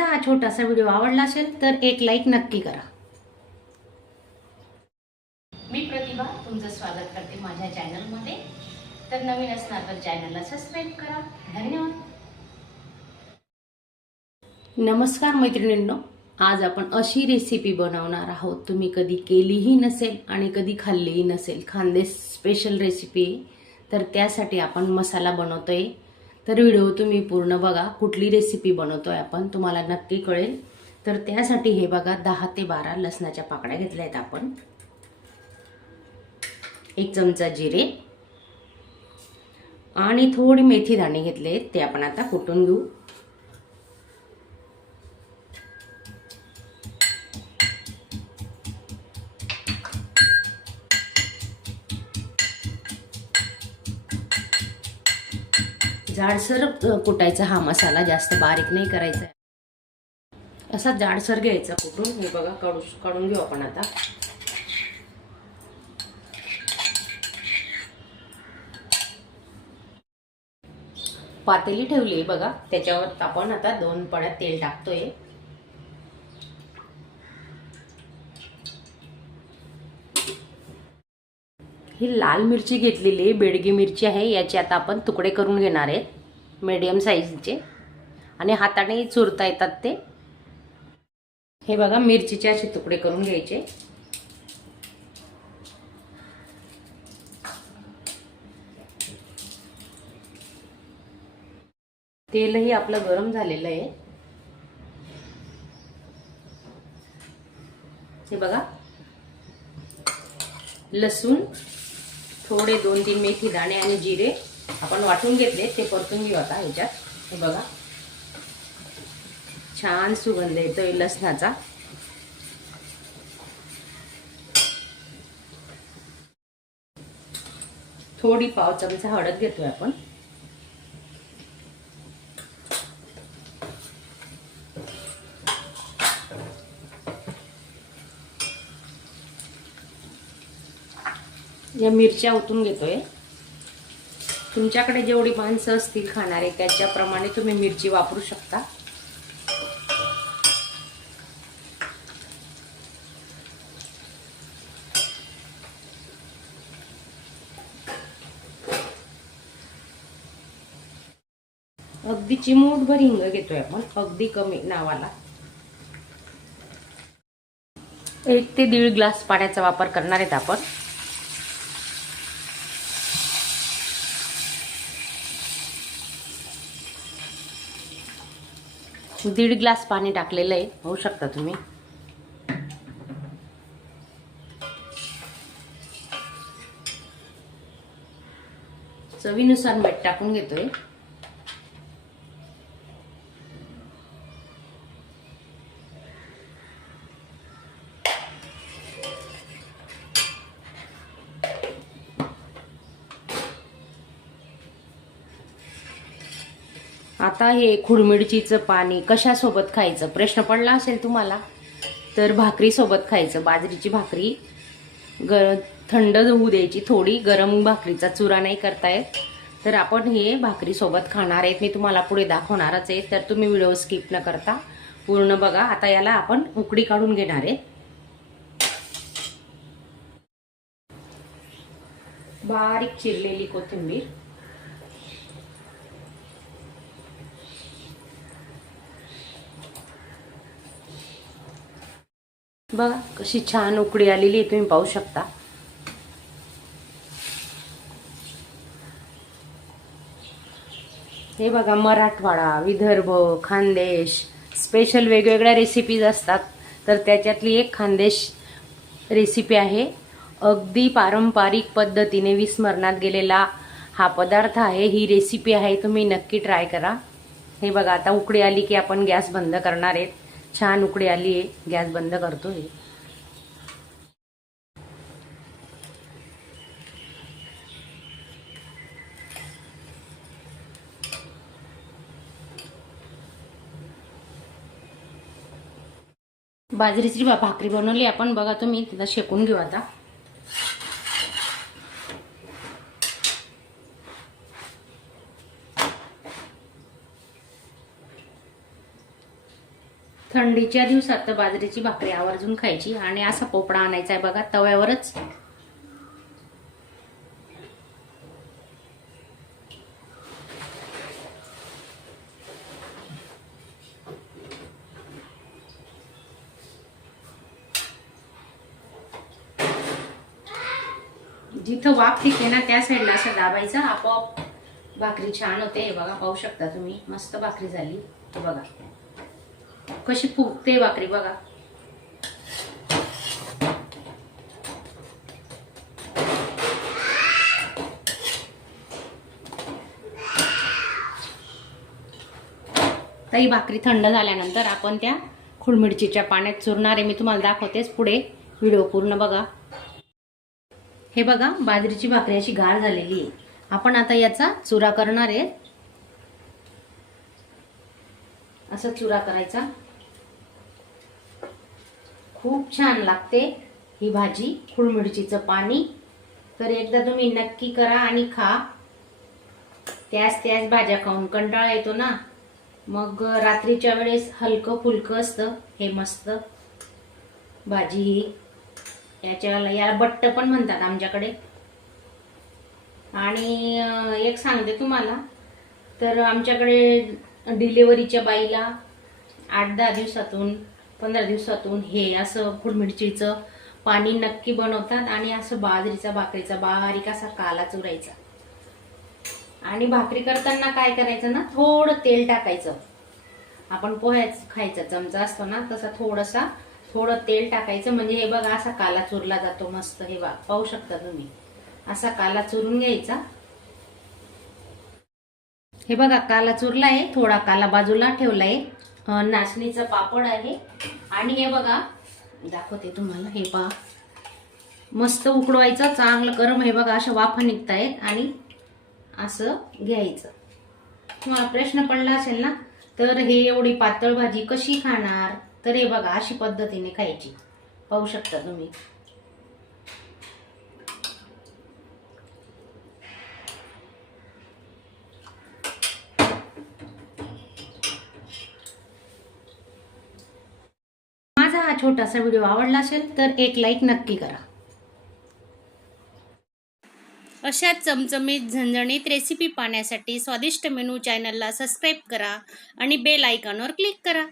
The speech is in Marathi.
माझा हा छोटासा व्हिडिओ आवडला असेल तर एक लाईक नक्की करा। मी प्रतिभा तुमचं स्वागत करते माझ्या चॅनलमध्ये। तर नवीन असणार तर चॅनलला सबस्क्राईब करा। धन्यवाद। नमस्कार मैत्रिणींनो, आज आपण अशी रेसिपी बनवणार आहोत तुम्ही कधी केलीही नसेल आणि कधी खाल्लीही नसेल। खानदेश स्पेशल रेसिपी, तर त्यासाठी आपण मसाला बनवतोय। तर व्हिडिओ तुम्ही पूर्ण बघा, कुठली रेसिपी बनवतोय आपण तुम्हाला नक्की कळेल। तर त्यासाठी हे बघा 10 ते 12 लसणाच्या पाकळ्या घेतल्या आहेत आपण, 1 चमचा जिरे आणि थोडी मेथी दाणे घेतले, ते आपण आता कुटून घेऊ। जाडसर कुटायचा हा मसाला, जास्त बारीक नाही करायचा, असा जाडसर घ्यायचा कुटून। हे बघा काढून घेऊ आपण आता। पातेली ठेवली बघा, त्याच्यावर आपण आता 2 पळ्या तेल टाकतोय। ही लाल मिरची घेतलेली बेडगी मिरची आहे, याचे आता आपण तुकडे करून घेणार आहेत मीडियम साईजचे, आणि हाताने चुरता येतात ते। हे बघा मिरचीचे असे तुकडे करून घ्यायचे। तेलही आपलं गरम झालेलं आहे। हे बघा लसूण, थोडे 2-3 मेथी दाणे आणि जिरे आपण वाटून घेतले, ते परतून घेऊ आता ह्याच्यात। हे बघा छान सुगंध येतोय लसणाचा। थोडी पाव चमचा हळद घेतोय आपण। या मिरच्या ओतून घेतोय। तुमच्याकडे जेवढी माणसं असतील खाणारे त्याच्याप्रमाणे तुम्ही मिरची वापरू शकता। अगदी चिमूटभर हिंग घेतोय आपण, अगदी कमी नावाला। 1 ते 1.5 ग्लास पाण्याचा वापर करणार आहेत आपण। दीड ग्लास पाणी टाकलेलं आहे, होऊ शकता तुम्ही। चवीनुसार मीठ टाकून घेतोय। आता हे खुडमिरचीचं पाणी कशासोबत खायचं प्रश्न पडला असेल तुम्हाला, तर भाकरी सोबत खायचं। बाजरीची भाकरी थंड होऊ द्यायची थोडी, गरम भाकरीचा चुरा नाही करता येत, तर आपण हे भाकरी सोबत खाणार आहेत। मी तुम्हाला पुढे दाखवणारच आहे, तर तुम्ही व्हिडिओ स्किप न करता पूर्ण बघा। आता याला आपण उकडी काढून घेणार आहे। बारीक चिरलेली कोथिंबीर, बघा कशी छान उकडी आलेली आहे, तुम्ही पाहू शकता। हे बघा मराठवाडा, विदर्भ, खानदेश स्पेशल वेगवेगळ्या रेसिपीज असतात, तर त्याच्यातली एक खानदेश रेसिपी आहे। अगदी पारंपरिक पद्धतीने विस्मरणात गेलेला हा पदार्थ आहे, ही रेसिपी आहे, तुम्ही नक्की ट्राय करा। हे बघा आता उकडी आली की आपण गॅस बंद करणार आहेत। छान उकडी आली आहे, गॅस बंद करतोय। बाजरीची भाकरी बनवली आपण बघा, तुम्ही तिला शेकून घेऊ आता। थंडीच्या दिवसात तर बाजरीची भाकरी आवर्जून खायची. आणि असा पोपडा आणायचा आहे बघा तव्यावरच. जिथं वाफ निघते ना त्या साईडला असं दाबायचं, आपोआप भाकरी छान होते. हे बघा, पाहू शकता तुम्ही, मस्त भाकरी झाली. हे बघा कशी फुगते भाकरी बघा. तर ही भाकरी थंड झाल्यानंतर आपण त्या खुळमिरचीच्या पाण्यात चुरणार आहे. मी तुम्हाला दाखवतेच पुढे, व्हिडिओ पूर्ण बघा. हे बघा, बाजरीची भाकरी अशी गार झालेली आहे. आपण आता याचा चुरा करणार आहे. असं चुरा करायचा. खूप छान लागते ही भाजी, खुळमिरचीचं पाणी. तर एकदा तुम्ही नक्की करा आणि खा. त्याच भाज्या खाऊन कंटाळा येतो ना, मग रात्रीच्या वेळेस हलकं फुलकं असतं हे मस्त भाजी. ही याला बट्ट पण म्हणतात आमच्याकडे. आणि एक सांगते तुम्हाला, तर आमच्याकडे डिलिव्हरीच्या बाईला 8-10 दिवसातून 15 दिवसातून हे असं खुळमिरचीचं पाणी नक्की बनवतात. आणि असं बाजरीचा भाकरीचा बारीक असा काला चुरायचा. आणि भाकरी करताना काय करायचं ना, थोडं तेल टाकायचं. आपण पोह्याच खायचा चमचा असतो ना, तसा थोडं तेल टाकायचं. म्हणजे हे बघा असा काला चुरला जातो मस्त. हे बघा, पाहू शकता तुम्ही, असा काला चुरून घ्यायचा. हे बघा काला चुरला आहे. थोडा काला बाजूला ठेवलाय. नाचणीचा पापड आहे. आणि हे बघा दाखवते तुम्हाला, हे पहा मस्त उकडवायचं, चांगलं गरम. हे बघा अशा वाफा निघतायत. आणि असं घ्यायचं. तुम्हाला प्रश्न पडला असेल ना, तर हे एवढी पातळ भाजी कशी खाणार, तर हे बघा अशी पद्धतीने खायची. पाहू शकता तुम्ही. माझा हा छोटासा व्हिडिओ आवडला असेल तर एक लाईक नक्की करा. अशा चमचमीत झणझणीत रेसिपी पाहण्यासाठी स्वादिष्ट मेनू चॅनलला सबस्क्राईब करा आणि बेल आयकॉनवर क्लिक करा.